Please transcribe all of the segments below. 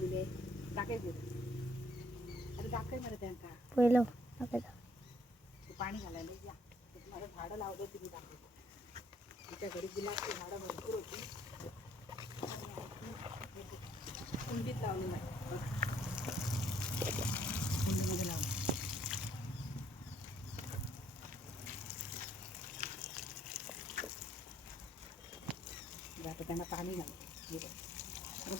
लावलेली आहे टाकायचं. अरे टाकाय मला त्यांका पहिलं पाणी घालायला या. मला झाडं लावलं तुम्ही दाखवतो. आमच्या घरी गुलाबची झाडं भरपूर होती. कुंडीत लावलेलं आहे. कुंडीमध्ये लावलं. आता त्यांना पाणी घालतो.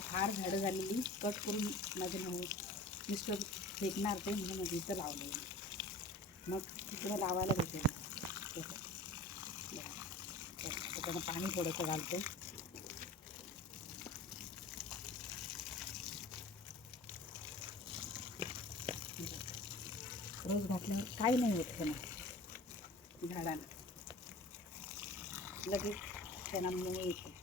फार झाडं झालेली कट करून माझे मिस्टर फेकणार ते म्हणून माझं इथं लावलं. मग तिकडं लावायला भेटेल. त्यांना पाणी थोडंसं घालतो. रोज घातल्यावर काही नाही होत त्यांना झाडांना. लगेच त्यांना मुळे येते.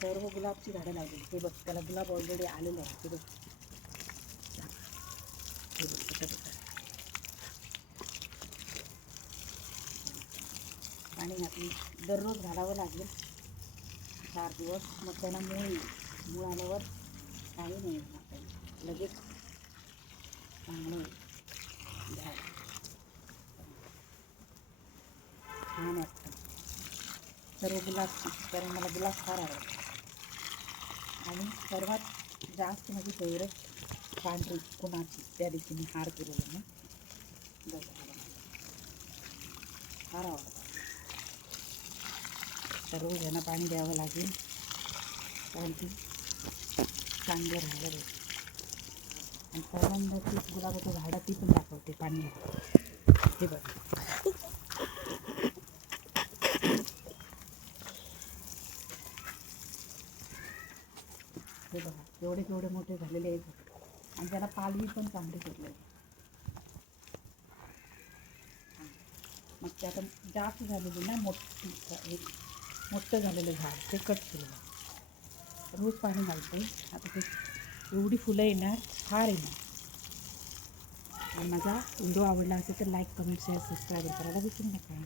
सर्व गुलाबची झाडं लावली. हे बघ त्याला गुलाब ऑलरेडी आलेलं आहे. ते बघ पाणी घातली दररोज घालावं लागेल 4 दिवस. मग त्यांना मूळ येईल. मूळ आल्यावर काही नाही आपल्याला लगेच चांगलं झाड छान वाटतं. सर्व गुलाब, कारण मला गुलाब फार आवडतो. आणि सर्वात जास्त माझी फेवरेट पांढरी कोणाची, त्या दिवशी मी हार केलेलं ना फार आवडतं. सर्व जण पाणी द्यावं लागेल कारण ती चांगलं राहायला पाहिजे. आणि पहिल्यांदा ती गुलाबाचं झाडं ती पण दाखवते पाणी. हे बघ हे बघा एवढे केवढे मोठे झालेले आहेत. आणि त्याला पालवी पण चांगली सुटले. मग ते आता जास्त झालेली ना मोठं झालेलं झाड ते कट केलं. रोज पाणी घालते. आता ते एवढी फुलं येणार, फार येणार. आणि माझा व्हिडिओ आवडला असेल तर लाईक, कमेंट, शेअर, सबस्क्राईब करायला विसरू नका.